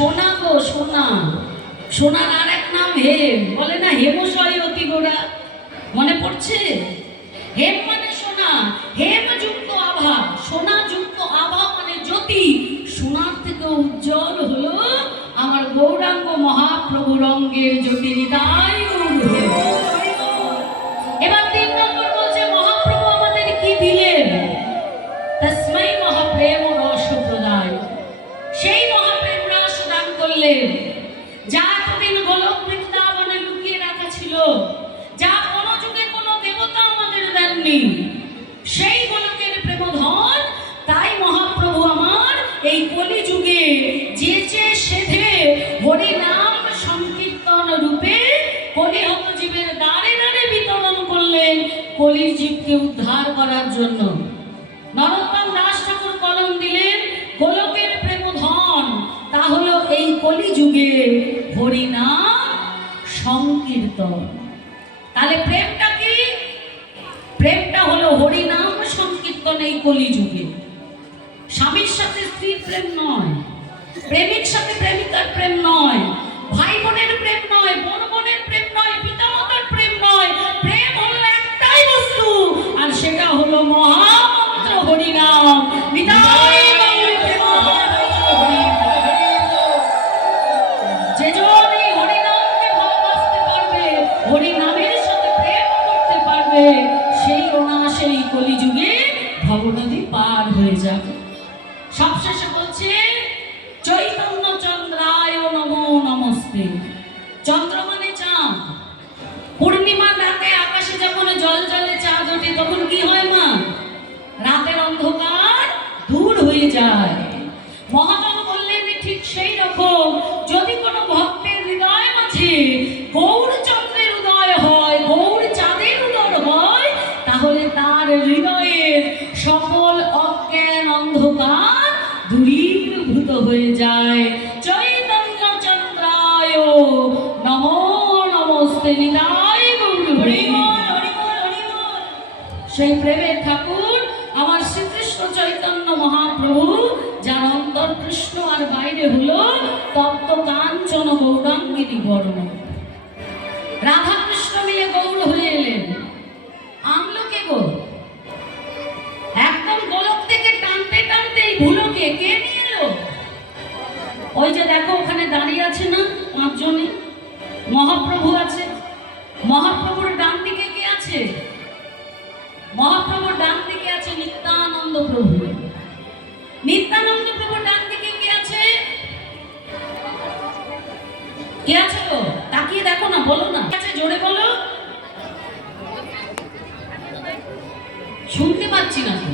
সোনা গো সোনা, সোনার আর এক নাম হেম, বলে না হেমশয় অতি গোড়া, মনে পড়ছে? হেম মানে সোনা, হেম যুক্ত আভা, সোনা যুক্ত আভা মানে জ্যোতি। সোনার থেকে উজ্জ্বল হলো আমার গৌরাঙ্গ মহাপ্রভুর অঙ্গের জ্যোতি। হৃদয় এবার 3 নম্বর বলছে মহাপ্রভু আমাদের কি দিলেন? তস্मै মহাপ্রেম রস প্রদায়, সেই মহাপ্রেম রস দান করলেন যা এতদিন গোলক বৃন্দাবনে লুকিয়ে রাখা ছিল, যা কোনো যুগে কোনো দেবতা আমাদের দেননি, সেই গোলকের প্রেমধন। তাই মহাপ্রভু আমার এই কলি যুগে যেচে সেধে হরি নাম সংকীর্তন রূপে কলিহত জীবের দ্বারে দ্বারে বিতরণ করলেন কলির জীবকে উদ্ধার করার জন্য। নরোত্তম দাস ঠাকুর কলম দিলেন গোলকের প্রেমধন, তা হলো এই কলি যুগে হরিনাম সংকীর্তন। তাহলে প্রেমটা কি? প্রেমটা হলো হরিনাম সংকীর্তন এই কলি যুগে। স্বামীর সাথে স্ত্রীর প্রেম নয়, প্রেমিক সাথে প্রেমিকার প্রেম নয়, ভাই বোনের প্রেম নয়, বোন বোনের প্রেম নয়, পিতা মাতার প্রেম নয়। প্রেম হলো একটাই বস্তু, আর সেটা হলো মহামন্ত্র হরিনাম। যেজন এই হরিনামকে ভালোবাসতে পারবে, হরিনামের সাথে প্রেম করতে পারবে, সেই অনায়াসে এই কলিযুগে ভবনদী পার হয়ে যাবে। সবশেষে বলছে চৈতন্য চন্দ্রায় নমো নমস্তে। চন্দ্র মানে চাঁদ। পূর্ণিমার রাতে আকাশে যখন জল জলে চাঁদ ওঠে তখন কি হয় মা? রাতের অন্ধকার দূর হয়ে যায়। মহাজন বললেন ঠিক সেই রকম যদি কোনো ভক্তের হৃদয় মাঝে গৌর চন্দ্রের উদয় হয়, গৌর চাঁদের উদয় হয়, তাহলে তার হৃদয়ের সকল অজ্ঞান অন্ধকার দূরীভূত হয়ে যায়। চৈতন্য চন্দ্রায় নমো নমস্তে। হৃদয় গৌর হরি বল, হরি বল, হরি বল। সেই প্রেমের ঠাকুর আমার শ্রীকৃষ্ণ চৈতন্য মহাপ্রভু, যার অন্তর কৃষ্ণ আর বাইরে হলো তপ্ত কাঞ্চন গৌরাঙ্গিনী বর্ণ। রাধা কৃষ্ণ মিলে গৌর হয়ে এলেন। আনলো কে গো? একদম গোলক থেকে টানতে টানতে এই ভুলোকে কে নিয়ে এলো? ওই যে দেখো ওখানে দাঁড়িয়ে আছে না 5 জনে, মহাপ্রভু আছে। মহাপ্রভুর ডান দিকে কে আছে? মহাপ্রভুর ডান দিকে আছে নিত্যানন্দ প্রভু। নিত্যানন্দ প্রভুর ডান দিকে কে আছে? কে আছে গো? তাকিয়ে দেখো না, বলো না আছে, জোরে বলো। শুনতে পাচ্ছি না তো।